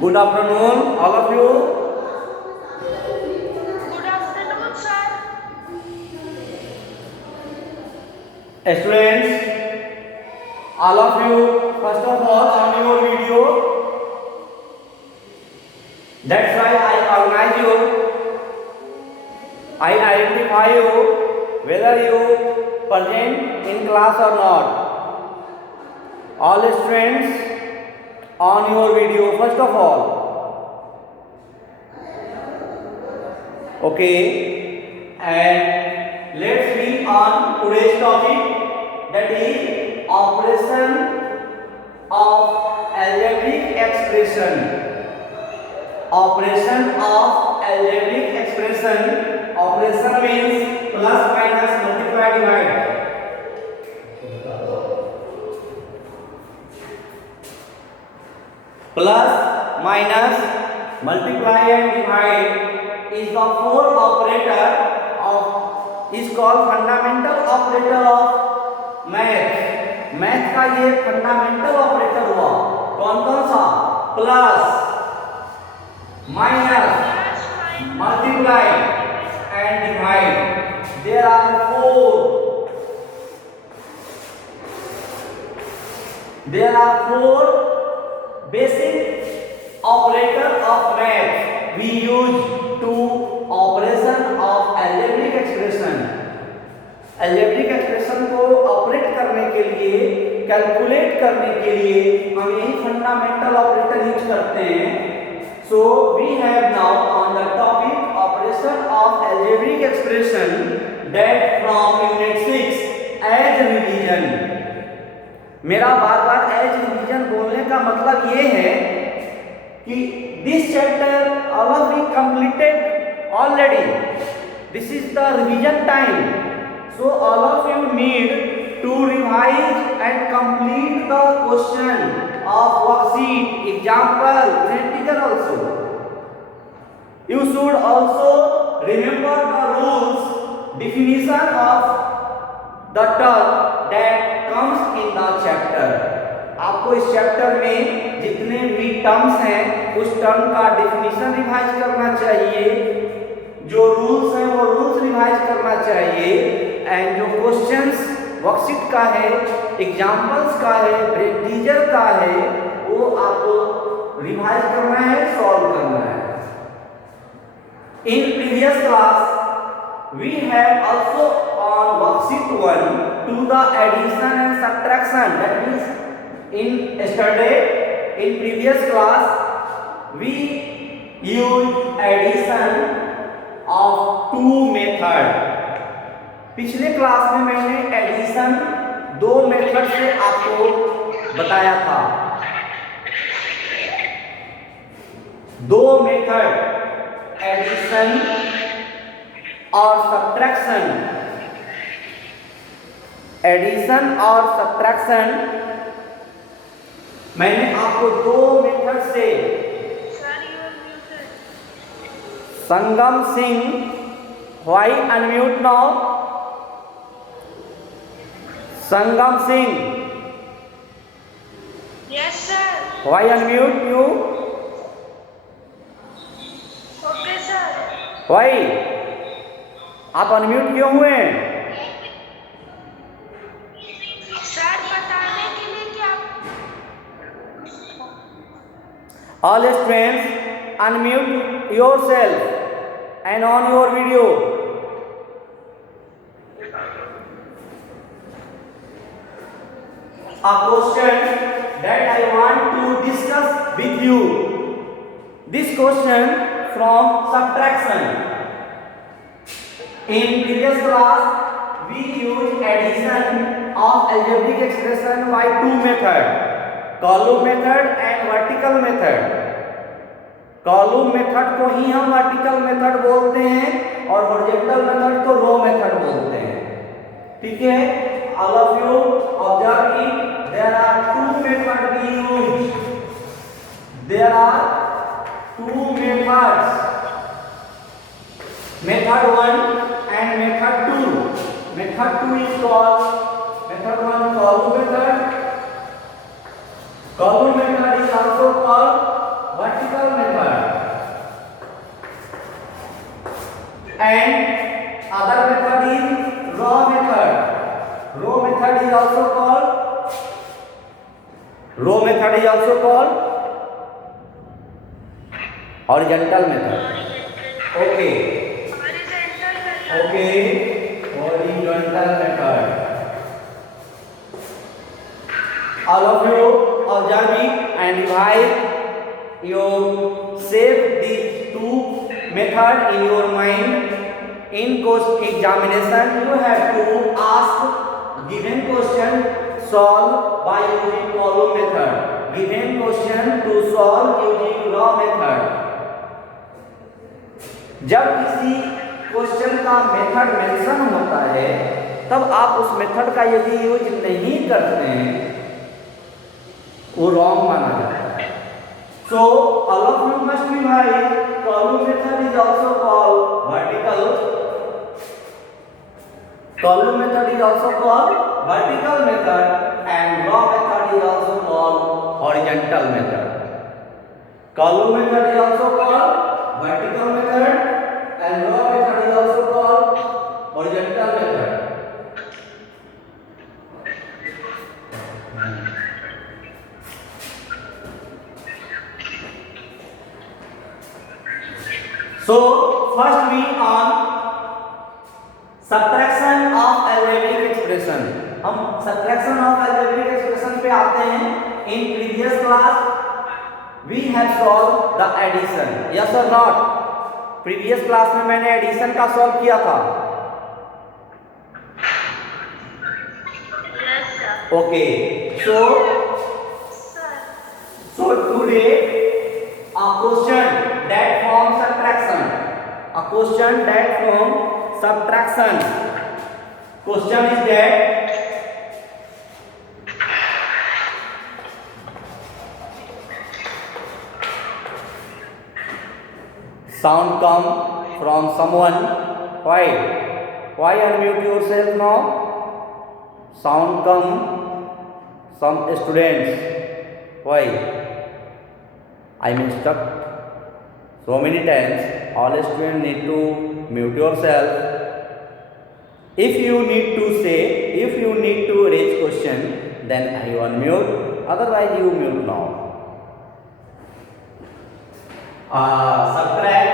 Good afternoon, all of you. Good afternoon, sir. Students, all of you, first of all, on your video. That's why I organize you. I identify you whether you present in class or not. All students on your video, first of all. Okay, and let's be on today's topic, that is operation of algebraic expression. Operation of algebraic expression. Operation means plus, minus, multiply, divide. Plus, minus, multiply and divide is the four operator of is called fundamental operator of math. Math का ये fundamental operator हुआ। कौन कौन सा? Plus, minus, multiply and divide. There are four basic operator of math we use to operation of algebraic expression. algebraic expression को ऑपरेट करने के लिए, कैलकुलेट करने के लिए हम यही फंडामेंटल ऑपरेटर यूज करते हैं। So we have now on the topic operation of algebraic expression that from unit 6 as revision. मेरा बार बार एज रिवीजन बोलने का मतलब ये है कि this chapter all of we completed already. This is the revision time, so all of you need to revise and complete the question of worksheet, example, practical also. You should also remember the rules, definition of the term that comes in the chapter. आपको इस चैप्टर में जितने भी टर्म्स हैं उस टर्म का definition revise करना चाहिए, जो रूल्स हैं वो रूल्स रिवाइज करना चाहिए, एंड जो क्वेश्चंस वर्कशीट का है, एग्जांपल्स का है, प्रेक्टिकल का है, वो आपको रिवाइज करना है, सॉल्व करना है। In previous class we have also on worksheet 1 to the addition and subtraction. That means in yesterday, in previous class we used addition of two method. पिछले क्लास में मैंने एडिशन दो मेथड से आपको बताया था। दो मेथड, एडिशन और सब्ट्रैक्शन। एडिशन और सब्ट्रैक्शन मैंने आपको दो मेथड से, Sangam Singh, why unmute now? Sangam Singh, Yes, sir. Why unmute you? Okay, sir. Why आप अनम्यूट क्यों हुए? सर बताने के लिए कि आप all students unmute yourself and on your video. A question that I want to discuss with you. This question from subtraction. In previous class, we used addition of algebraic expression by two methods, column method and vertical method. Column method को ही हम vertical method बोलते हैं और horizontal method को रो मेथड बोलते हैं। ठीक है, ऑल ऑफ यू ऑब्जर्व कि there are two method be used. There are two methods, method 1 and method 2. Method 2 is called method 1 column method. Column method is also called vertical and other method is raw method. Raw method is also called horizontal method. Okay. Horizontal method. All of you observe it and revise. You save these two methods in your mind. In examination, you have to ask given question solve by using column method. Given question to solve using raw method. जब किसी क्वेश्चन का method mention होता है तब आप उस मेथड का यदि यूज नहीं करते हैं वो रॉन्ग माना जाता है. So all of you must be भाई column method is also called vertical. Column method is also called vertical method and row method is also called horizontal method. Column method is also called vertical method and raw method is also called horizontal method. So first we on subtraction of algebraic expression. हम subtraction of algebraic expression पे आते हैं. In previous class we have solved the addition. Yes or not? Previous class में मैंने addition का solve किया था. Yes, sir. Okay. So today a question that forms subtraction. A question that forms subtraction. Question is that sound come from someone. Why unmute yourself now? Sound come some students. Why? I am stuck so many times. All students need to mute yourself. If you need to raise question, then you unmute. Otherwise you mute now. Subtract.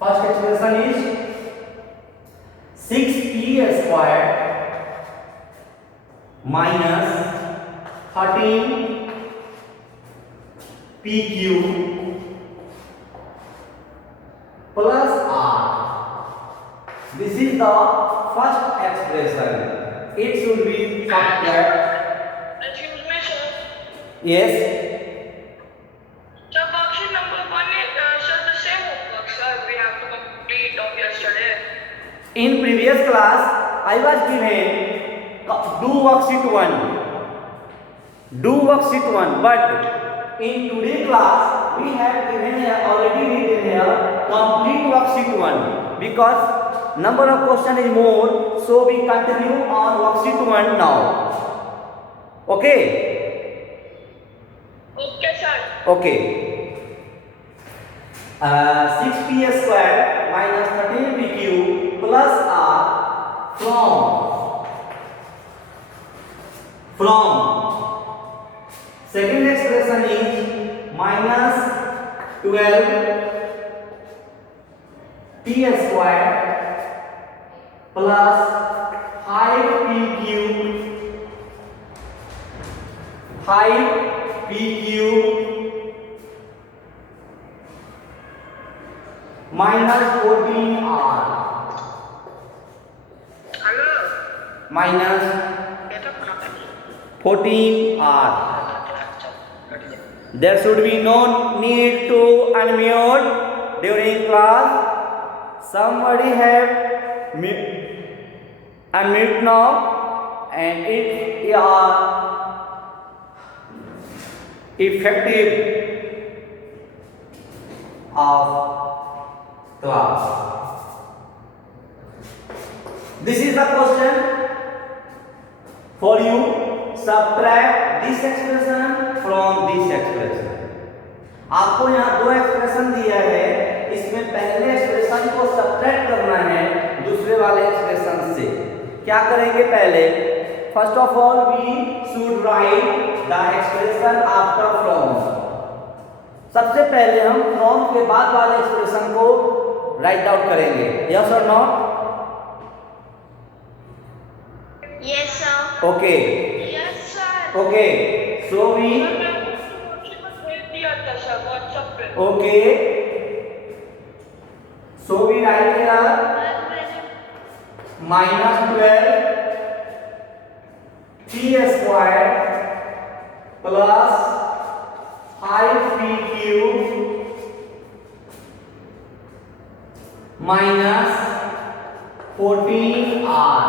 First expression is 6p squared minus 13p cube plus r. This is the first expression. It should be subtract. Excuse me, sir. Yes. Sir, worksheet number 1 is the same homework, sir. We have to complete of yesterday. In previous class, I was given do worksheet 1. But in today's class, we have given here already written here complete worksheet 1 because number of question is more, so we continue on worksheet 1 now. Okay. Okay, sir. Okay. 6p square minus 13p cube plus r from second expression is minus 12p square plus 5p cube minus 14r Hello. minus 14r. There should be no need to unmute during class. Somebody have unmute now and it are effective of class. This is the question for you. Subtract this expression from this expression. आपको यहाँ दो एक्सप्रेशन दिया है इसमें पहले एक्सप्रेशन को सब्ट्रैक्ट करना है दूसरे वाले एक्सप्रेशन से। क्या करेंगे पहले? First of all we should write the expression after from. सबसे पहले हम फ्रॉम के बाद वाले एक्सप्रेशन को राइट आउट करेंगे। यस और not? Yes, sir. Okay Yes, sir. Okay so we भेज दिया था सर व्हाट्सएप पे। Okay so we write here -12 p square plus 5p minus 14r.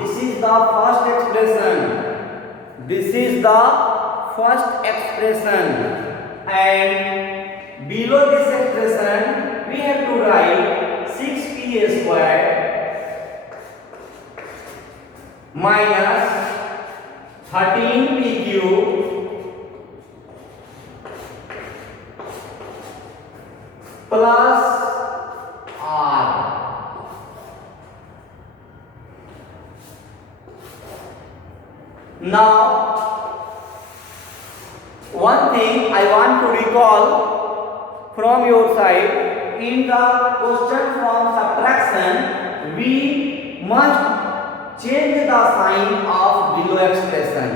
This is the first expression. This is the first expression, and below this expression we have to write 6p square minus 13p plus r. Now, one thing I want to recall from your side, in the question from subtraction, we must change the sign of below expression.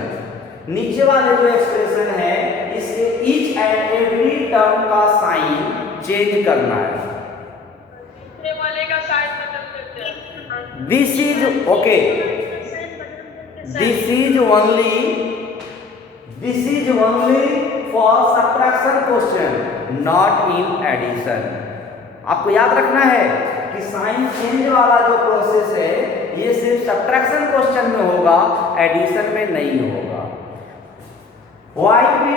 नीचे वाले जो एक्सप्रेशन है इसके each and every term का sign change करना है। दूसरे वाले का साइन बदल देते हैं। This is okay. This is only for subtraction question, not in addition. आपको याद रखना है कि साइन चेंज वाला जो प्रोसेस है ये सिर्फ सब्ट्रैक्शन क्वेश्चन में होगा, एडिशन में नहीं होगा। Why we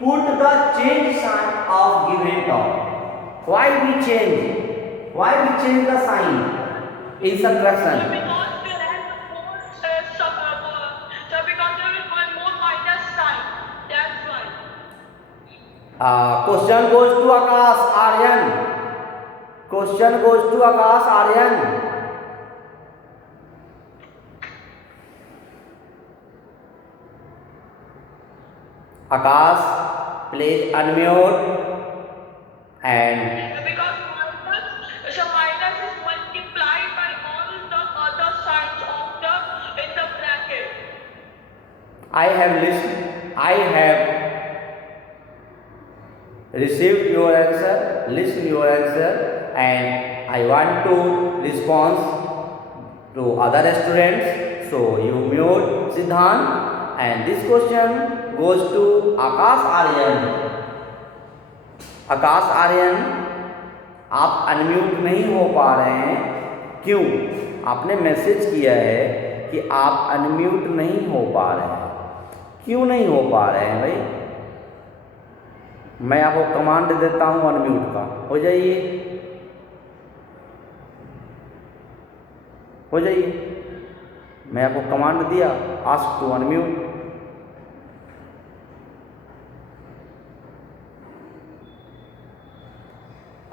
put the change sign of given term? Why we change the sign in subtraction? Because there has more so because there is one more minus sign. That's why. Question goes to Akash Aryan. Question goes to Akash Aryan. Akash, please unmute and Because minus is multiplied by all the other signs of the in the bracket. I have received your answer, listen your answer, and I want to respond to other students. So you mute Siddhant, and this question goes to Akash Aryan. आकाश आर्यन, आप अनम्यूट नहीं हो पा रहे हैं, क्यों? आपने मैसेज किया है कि आप अनम्यूट नहीं हो पा रहे हैं। क्यों नहीं हो पा रहे हैं भाई? मैं आपको कमांड देता हूं अनम्यूट का, हो जाइए, हो जाइए। मैं आपको कमांड दिया, ask to unmute.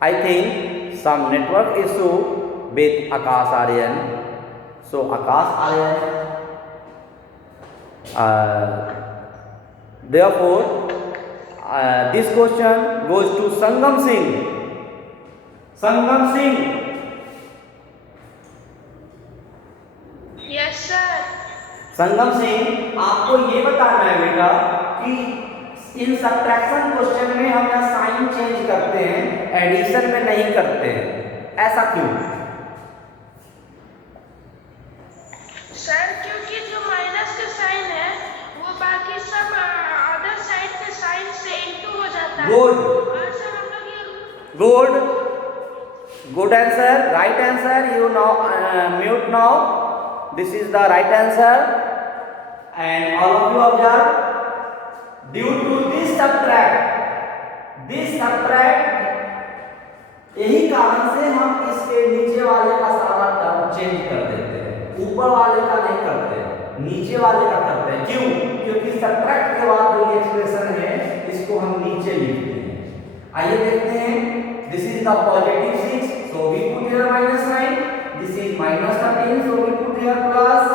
I think some network issue with Akash Aryan. So Akash Aryan, therefore this question goes to Sangam Singh. Sangam Singh, Yes, sir. संगम सिंह, आपको ये बताना है बेटा कि इन सब्ट्रैक्शन क्वेश्चन में हम यहाँ साइन चेंज करते हैं, एडिशन में नहीं करते हैं, ऐसा क्यों? सर क्योंकि जो माइनस का साइन है वो बाकी सब अदर साइड के साइन से इनटू हो जाता है। गुड, और सर हम लोग ये good answer, right answer. You now mute now. This is the right answer, and all of you observe. Due to this subtract, यही कारण से हम इसके नीचे वाले का सारा टर्म चेंज कर देते हैं, ऊपर वाले का नहीं करते, नीचे वाले का करते हैं। क्यों? क्योंकि सब्ट्रैक्ट के बाद जो ये एक्सप्रेशन है इसको हम नीचे लिखते हैं। आइए देखते हैं, this is the positive 6, so we put here -9, this is -13, so we put here plus,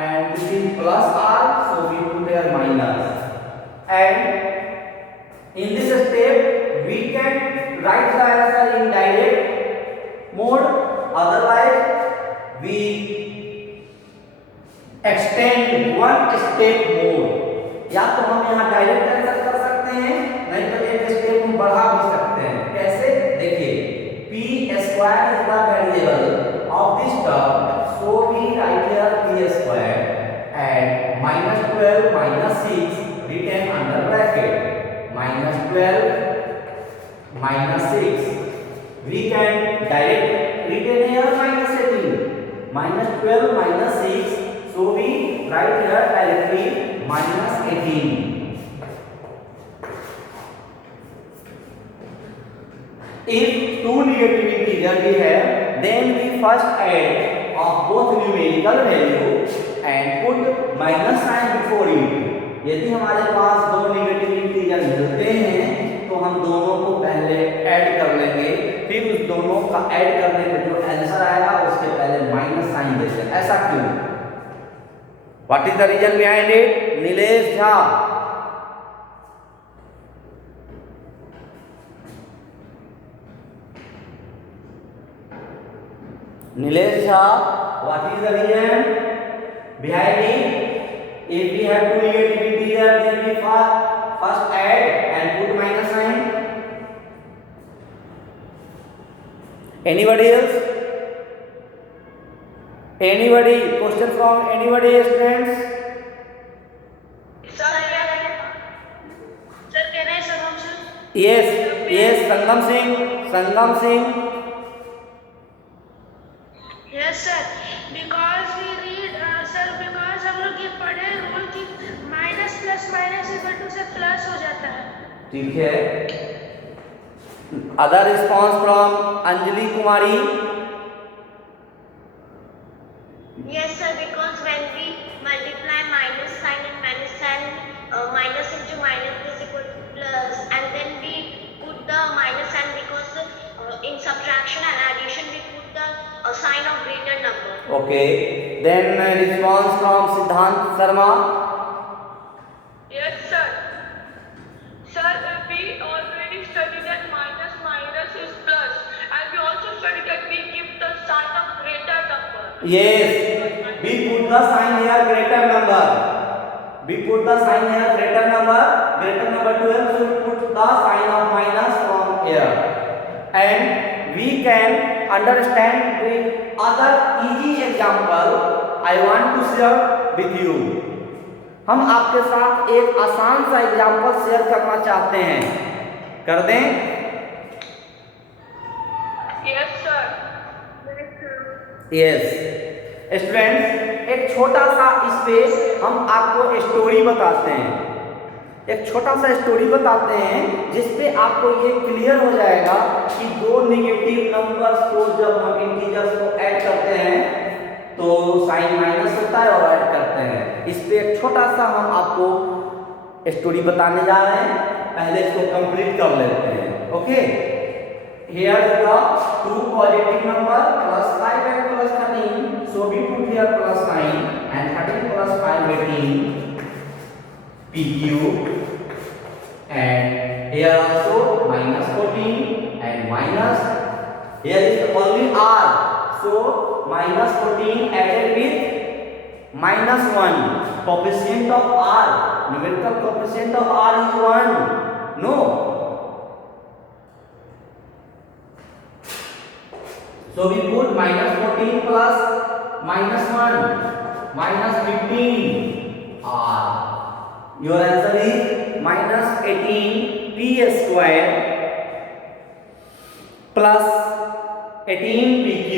and this is plus r, so we put here minus. And in this step we can write the answer in direct mode, otherwise we extend one step more. या तो हम यहाँ direct answer कर सकते हैं, नहीं तो एक स्टेप हम बढ़ा भी सकते हैं। कैसे? देखिए, p square is the variable of this term, so we write here p square and -12 -6 written under bracket, -12 -6, we can direct written here -18, -12 -6, so we write here directly -18. If two negative integer we have, then we first add of both numerical value and put minus sign before it. यदि हमारे पास दो negative integer मिलते हैं तो हम दोनों को पहले ऐड कर लेंगे, फिर उस दोनों का ऐड करने पे जो आंसर आएगा उसके पहले माइनस साइन देंगे। ऐसा क्यों? What is the reason behind it? Nilesh Jha. Nilesh Jha, what is the reason behind it? If we have two negative integers, then we first add and put minus sign. Anybody else? Anybody? Question from anybody, students? Sir, can I Sangam sir? Yes, yes, Sangam Singh. Yes sir, because we read sir, because हम लोग ये पढ़े rule की minus plus minus equal to से plus हो जाता है। ठीक है। Other response from Anjali Kumari. Yes, sir, because when we multiply minus sign and minus into minus is equal to plus, and then we put the minus sign because in subtraction and addition we put the sign of greater number. Okay. Then response from Siddhant Sharma. Yes, sir. Sir, we already studied that minus minus is plus, and we also studied that we give the sign of greater number. Yes. We put the sign here greater number. We put the sign here greater number 12, so we put the sign of minus from here. And we can understand with other easy example I want to share with you. हम आपके साथ एक आसान सा example share करना चाहते हैं, कर दें? Yes, sir. यस स्टूडेंट्स, एक छोटा सा इस पे हम आपको स्टोरी बताते हैं, एक छोटा सा स्टोरी बताते हैं जिसपे आपको ये क्लियर हो जाएगा कि दो नेगेटिव नंबर्स को जब हम इंटीजर्स को ऐड करते हैं तो साइन माइनस होता है और ऐड करते हैं। इस पे एक छोटा सा हम आपको स्टोरी बताने जा रहे हैं, पहले इसको कंप्लीट कर लेते हैं। Okay, here is the two positive number plus 5 and plus 13, so we put here plus 9 and 13 plus 5 18 PQ, and here also minus 14 and minus, here is only R, so minus 14 added with minus 1, coefficient of R, numerical coefficient of R is 1, no. So we put minus 14 plus minus 1, minus 15 R. Your answer is minus 18 P square plus 18 PQ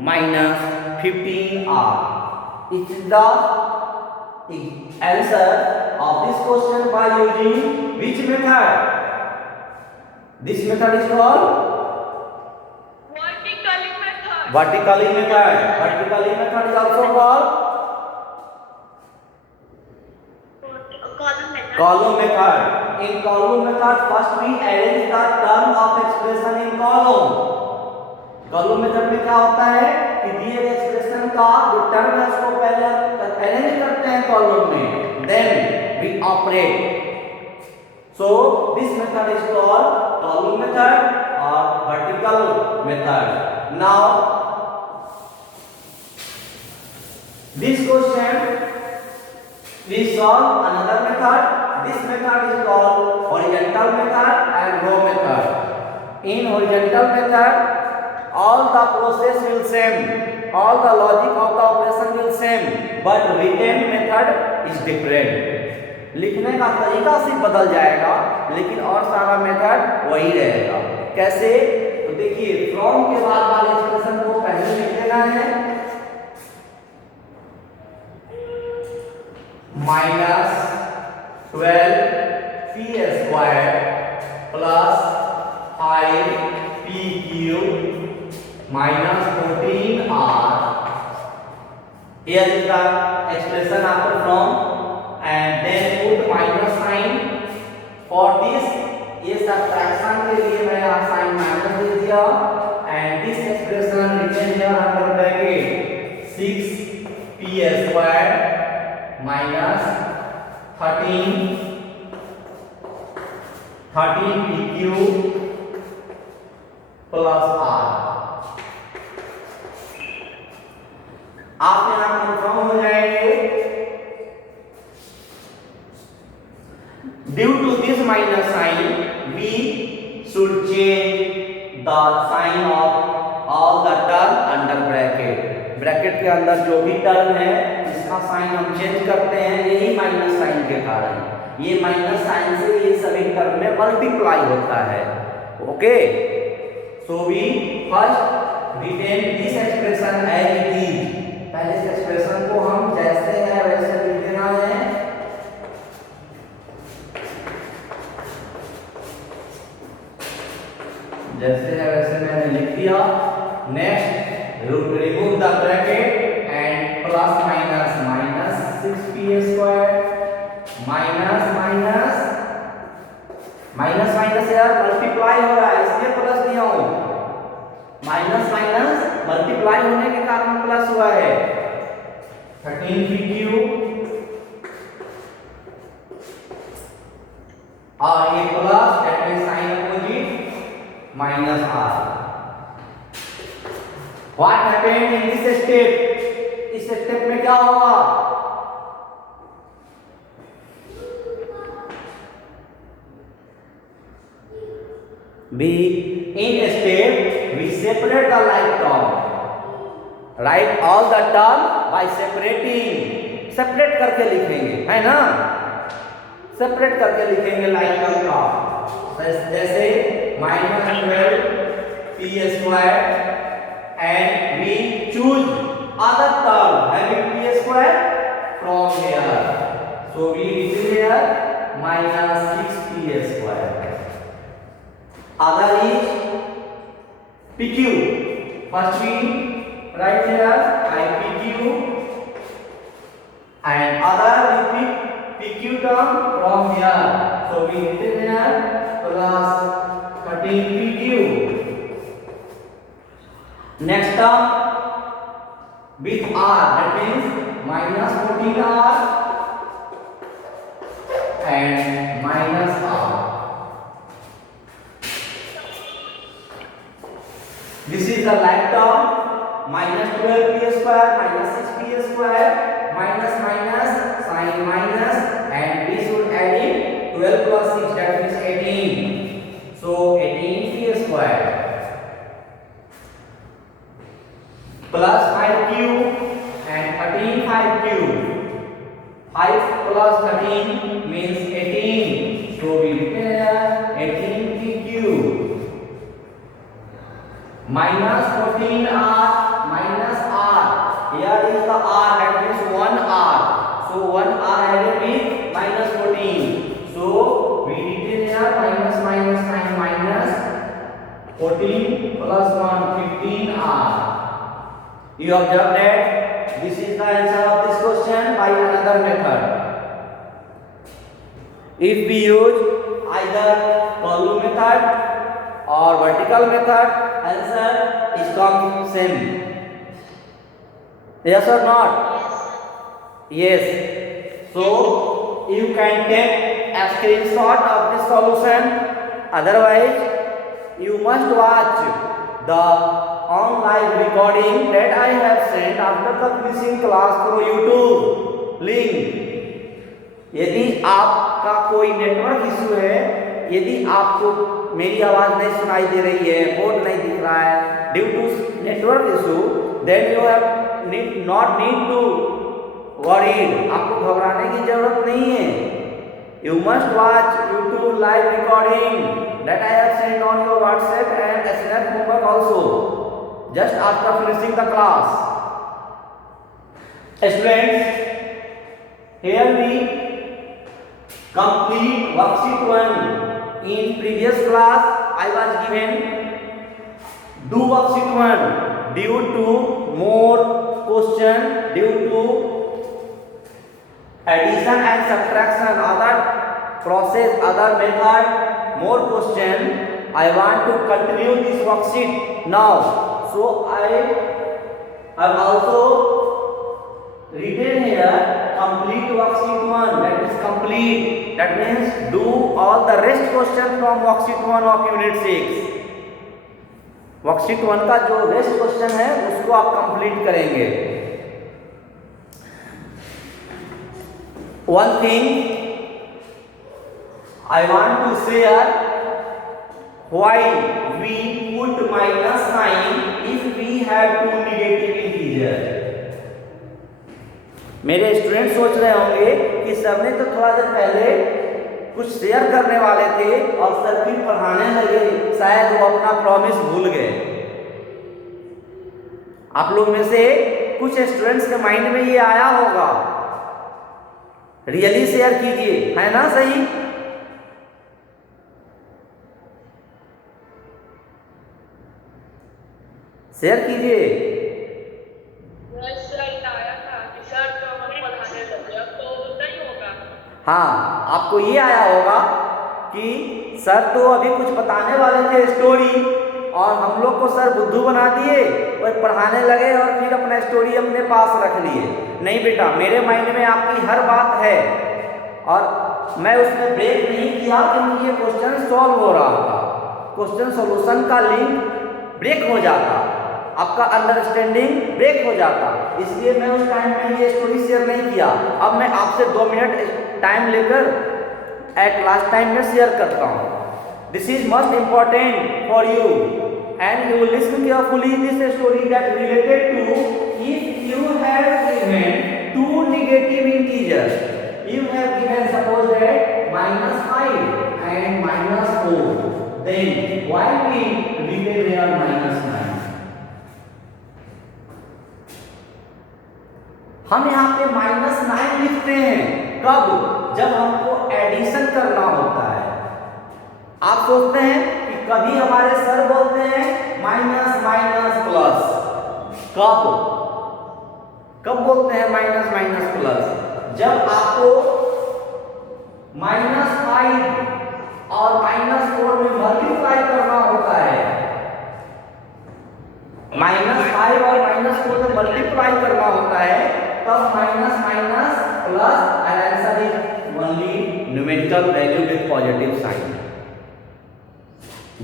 minus 15 R. It is the answer of this question by using which method? This method is called vertically method. Vertically method is also called Column method. column method. in column method first we arrange the term of expression in column. column method में क्या होता है कि दिए गए एक्सप्रेशन का जो टर्म है उसको पहले अरेंज करते हैं कॉलम में, then we operate. So this method is called column method or vertical method. Now this question we solve another method. This method is called horizontal method and row method. In horizontal method, all the process will same, all the logic of the operation will same, but written method is different. लिखने का तरीका सिर्फ बदल जाएगा, लेकिन और सारा मेथड वही रहेगा. कैसे? तो देखिए, फ्रॉम के बाद वाले एक्सप्रेशन को पहले लिख देना है. -12p² plus 5pq -14r. Here is the expression after from, and then put minus sign for this. ये subtraction के लिए मैं यहाँ साइन माइनस दे दिया, and this expression written here under bracket 6p² minus 13pq plus r. आप यहाँ कंफर्म हो जाएंगे. Due to this minus sign, we should change the sign of all the term under bracket. Bracket के अंदर जो भी टर्म है इसका साइन हम चेंज करते हैं, यही माइनस साइन के कारण. ये माइनस साइन से ये सभी टर्म में मल्टीप्लाई होता है. Okay, so we first written this expression as it is. पहले इस एक्सप्रेशन को हम जैसे है वैसे लिख देना है. जैसे है वैसे मैंने लिख दिया. Next remove the bracket and plus minus minus 6p² minus minus minus minus यार मल्टीप्लाई हो रहा है इसलिए प्लस दिया हूं. माइनस माइनस मल्टीप्लाई होने के कारण प्लस हुआ है. 13pq और ये plus that means sign opposite minus r. What happened in this step? इस स्टेप में क्या होगा? B. In step we separate the like term. Write all the term by separating. Separate करके लिखेंगे, है ना? सेपरेट करके लिखेंगे लाइक टर्म का. जैसे -12p² and we choose other term having p² from here. So we written here -6p². Other is pq. First we write here ipq and other we pick pq term from here. So we written here plus 13pq. Next term with r, that means -14r and minus r. This is the like term. -12p² minus 6p² minus minus sign minus, and we should add it 12 plus 6, that means 18. So 18p² plus 5q and 13 5q. 5 plus 13 means 18. So we written here 18pq minus 14r minus r. Here is the r, that means 1r. So 1r added with minus 14. So we written here minus minus sign minus 14 plus 1 15r. You observe that this is the answer of this question by another method. If we use either column method or vertical method, answer is come same. Yes or not? Yes. So you can take a screenshot of this solution. Otherwise, you must watch the online recording that I have sent after the finishing class through YouTube link. यदि आपका कोई network issue है, यदि आपको मेरी आवाज नहीं सुनाई दे रही है, बोर्ड नहीं दिख रहा है due to network issue, then you have not need to worried, आपको घबराने की जरूरत नहीं है. You must watch YouTube live recording that I have send on your WhatsApp and SNF homework also just after finishing the class. Students, here we complete worksheet 1. In previous class I was given do worksheet 1 due to more question, due to addition and subtraction, other process, other method, more question. I want to continue this worksheet now, so I have also written here complete worksheet 1, that is complete, that means do all the rest question from worksheet 1 of unit 6. वर्कशीट 1 का जो rest question है उसको आप complete करेंगे. One thing I want to share, why we put minus sign if we have two negative integer. मेरे student सोच रहे होंगे कि सर ने तो थोड़ा देर पहले कुछ शेयर करने वाले थे और सर फिर पढ़ाने लगे, शायद वो अपना प्रॉमिस भूल गए. आप लोग में से कुछ स्टूडेंट्स के माइंड में ये आया होगा, रियली शेयर कीजिए, है ना सही? शेयर कीजिए. हाँ, आपको ये आया होगा कि सर तो अभी कुछ बताने वाले थे स्टोरी और हम लोग को सर बुद्धू बना दिए और पढ़ाने लगे और फिर अपना स्टोरी अपने पास रख लिए. नहीं बेटा, मेरे माइंड में आपकी हर बात है और मैं उसमें ब्रेक नहीं किया क्योंकि ये क्वेश्चन सॉल्व हो रहा था. क्वेश्चन सॉल्यूशन का लिंक ब्रेक हो जाता, आपका अंडरस्टैंडिंग ब्रेक हो जाता, इसलिए मैं उस टाइम में ये स्टोरी शेयर नहीं किया. अब मैं आपसे 2 मिनट टाइम लेकर एट लास्ट टाइम में शेयर करता हूँ. This is must important for you and you listen carefully this story that related to if you have given 2 negative integer. You have given suppose that -5 and -4, then why we written here -9. हम यहाँ पे -9 लिखते हैं कब? जब हमको एडिशन करना होता है. आप सोचते हैं कि कभी हमारे सर बोलते हैं माइनस माइनस प्लस. कब बोलते हैं माइनस माइनस प्लस? जब आपको -5 और -4 में मल्टीप्लाई करना होता है. -5 और -4 में मल्टीप्लाई करना होता है, तब minus minus plus and answer is only numerical value with positive sign.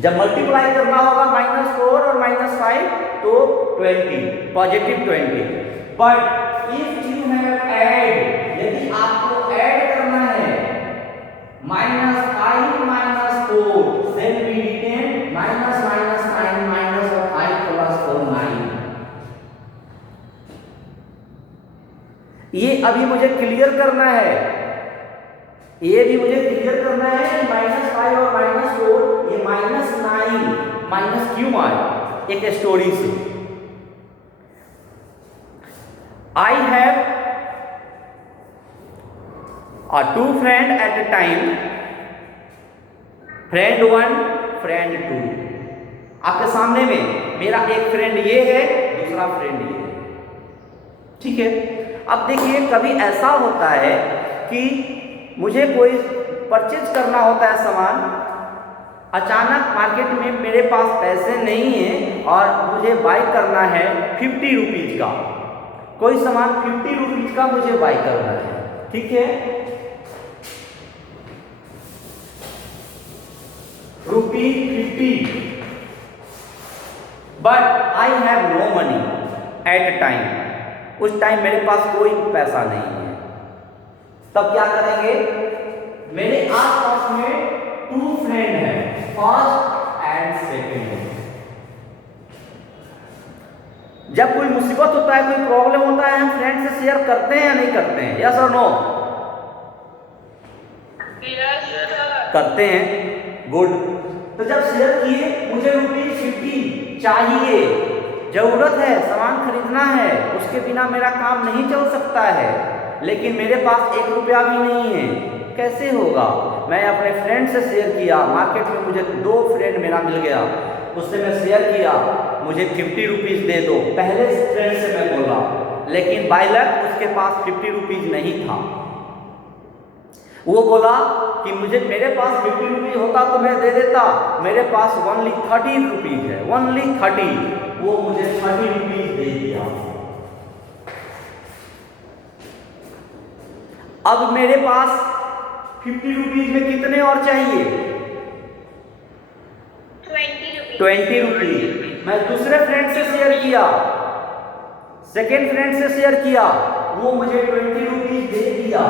जब मल्टीप्लाई करना होगा -4 और -5 तो 20, positive 20. But if you have add, यदि आपको ऐड करना है -5 -4, then we written minus minus 9 minus 5 plus 4 9. ये अभी मुझे क्लियर करना है, ये भी मुझे क्लियर करना है कि -5 और -4 ये -9 माइनस क्यों आए. एक स्टोरी से, I have 2 friend at A time, friend 1 फ्रेंड 2. आपके सामने में मेरा एक फ्रेंड ये है, दूसरा फ्रेंड ये है, ठीक है. अब देखिए, कभी ऐसा होता है कि मुझे कोई परचेज करना होता है सामान, अचानक मार्केट में मेरे पास पैसे नहीं हैं और मुझे बाय करना है 50 रुपीज का, कोई सामान 50 रुपीज का मुझे बाय करना है, ठीक है, ₹50, but I have no money at time, उस टाइम मेरे पास कोई पैसा नहीं है। तब क्या करेंगे, मेरे आसपास में 2 फ्रेंड हैं, फर्स्ट एंड सेकेंड। जब कोई मुसीबत होता है, कोई प्रॉब्लम होता है, हम फ्रेंड से शेयर करते हैं या नहीं करते हैं, यस और नो? करते हैं, गुड। तो जब शेयर किए, मुझे ₹50 चाहिए, जरूरत है, सामान खरीदना है, उसके बिना मेरा काम नहीं चल सकता है, लेकिन मेरे पास 1 रुपया भी नहीं है, कैसे होगा? मैं अपने फ्रेंड से शेयर किया, मार्केट में मुझे 2 फ्रेंड मेरा मिल गया, उससे मैं शेयर किया, मुझे 50 रुपीज दे दो, पहले फ्रेंड से मैं बोला, लेकिन बाय लक उसके पास 50 रुपीज नहीं था। वो बोला कि मुझे मेरे पास 50 रुपीज होता तो मैं दे देता, मेरे पास ओनली 30 रुपीज है, ओनली 30, वो मुझे 30 रुपीज दे दिया। अब मेरे पास 50 रुपीज में कितने और चाहिए? 20 रुपीज। मैं दूसरे फ्रेंड से शेयर किया, सेकेंड फ्रेंड से शेयर किया, वो मुझे 20 रुपीज दे दिया।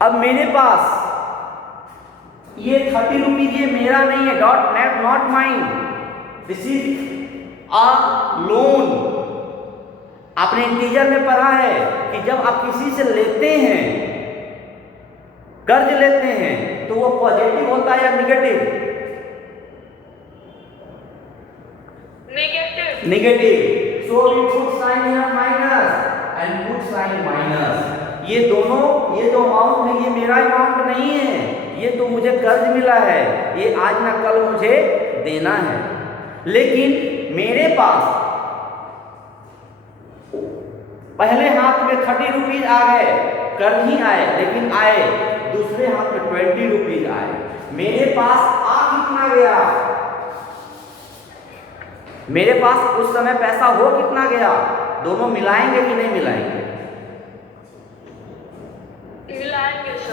अब मेरे पास ये 30 रुपीज ये मेरा नहीं है, not mind, this is a loan. आपने इंटीजर में पढ़ा है कि जब आप किसी से लेते हैं, कर्ज लेते हैं, तो वो पॉजिटिव होता है या negative? Negative. So we put sign here minus and put sign minus. ये दोनों, ये जो अमाउंट है, ये मेरा अमाउंट नहीं है, ये तो मुझे कर्ज मिला है, ये आज ना कल मुझे देना है। लेकिन मेरे पास पहले हाथ में 30 रुपीज आ गए, कर्ज ही आए, लेकिन आए, दूसरे हाथ में 20 रुपीज आए। मेरे पास आ कितना गया? मेरे पास उस समय पैसा हो कितना गया? दोनों मिलाएंगे कि नहीं मिलाएंगे?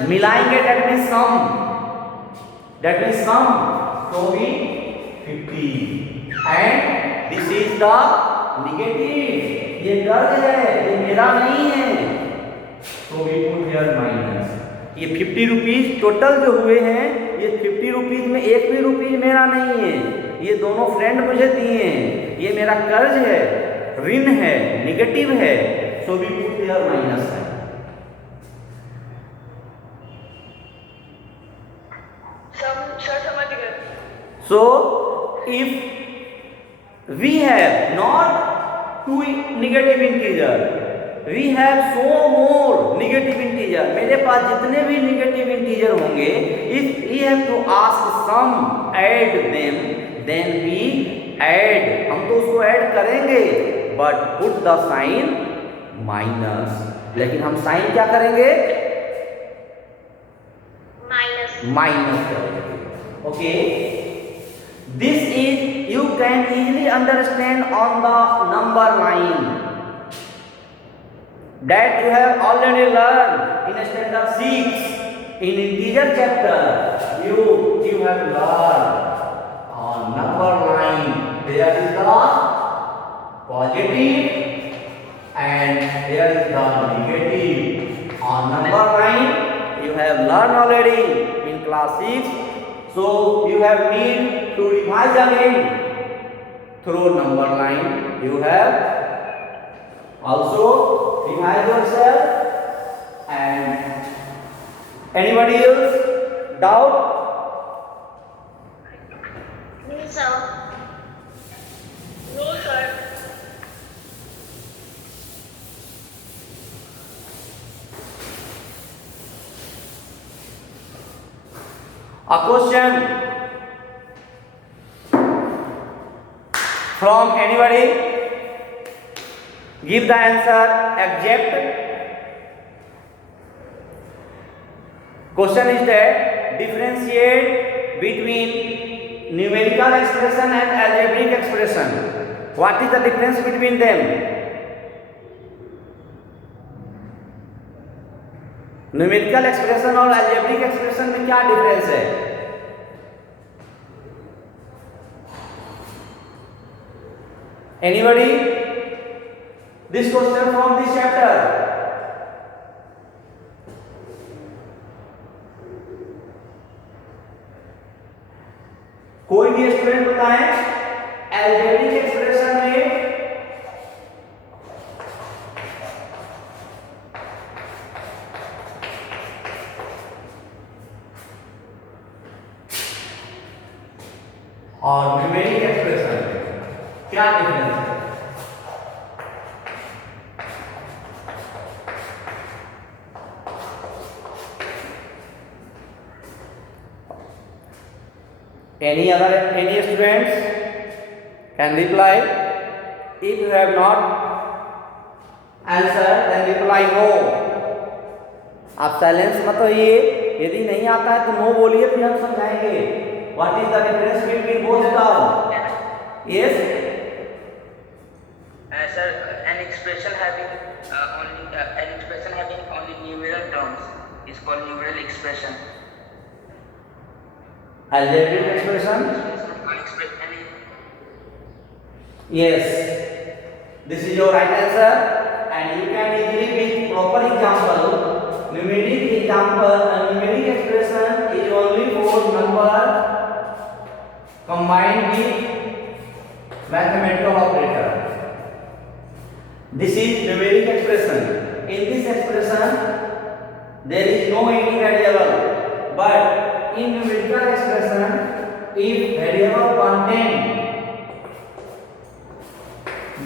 मिलाएंगे, that means sum, so we 50 and this is the negative, ये कर्ज है, ये मेरा नहीं है, so we put here minus। ये 50 रुपीज टोटल जो हुए हैं, ये 50 रुपीज में 1 भी रुपीज मेरा नहीं है, ये दोनों फ्रेंड मुझे दिए हैं, ये मेरा कर्ज है, ऋण है, निगेटिव है, so we put here minus है। So if we have not 2 negative integer, we have so more negative integer, मेरे पास जितने भी negative integer होंगे, if we have to ask some add them, then we add, हम तो उसको add करेंगे, but put the sign minus, लेकिन हम साइन क्या करेंगे? माइनस करेंगे। Okay, this is, you can easily understand on the number line that you have already learned in standard 6 in integer chapter. You have learned on number line there is the positive and there is the negative. On number line you have learned already in class 6. So you have need to revise again through number line. You have also revise yourself. And anybody else doubt? No, sir. No, sir. A question from anybody? Give the answer exact. Question is that differentiate between numerical expression and algebraic expression. What is the difference between them? Numerical expression और algebraic expression में क्या डिफरेंस है? Anybody? This question from this chapter. कोई भी स्टूडेंट बताएं algebraic expression में और numeric expression में क्या डिफरेंस है? Any students can reply. If you have not answered, then reply no. आप साइलेंस मत होइए, यदि नहीं आता है तो नो बोलिए, फिर हम समझाएंगे. What is the difference between both terms? Yes. Sir, an expression having only numeral terms is called numeral expression. Algebraic expression? Yes. This is your right answer, and you can easily with proper example. Numeric expression is only for number combined with mathematical operator. This is numeric expression. In this expression, there is no any variable, but in numerical expression, if variable contain,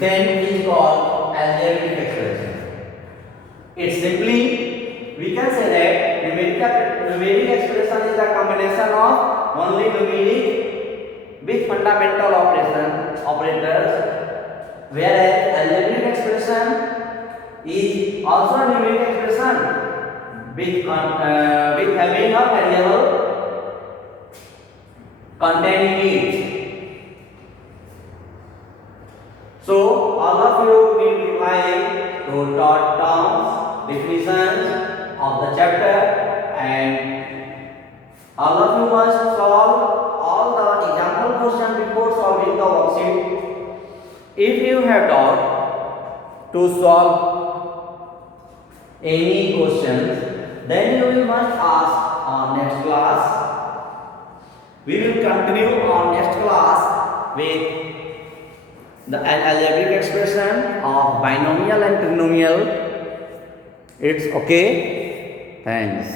then it is called algebraic expression. It's simply, we can say that numeric expression is a combination of only numeric with fundamental operators, whereas algebraic expression is also a numeric expression with having a variable containing it. So all of you will revise to taught terms, definitions of the chapter, and all of you must solve all the example question before solving the worksheet. If you have doubt to solve any questions, then you must ask on next class. We will continue on next class with the algebraic expression of binomial and trinomial. It's okay. Thanks.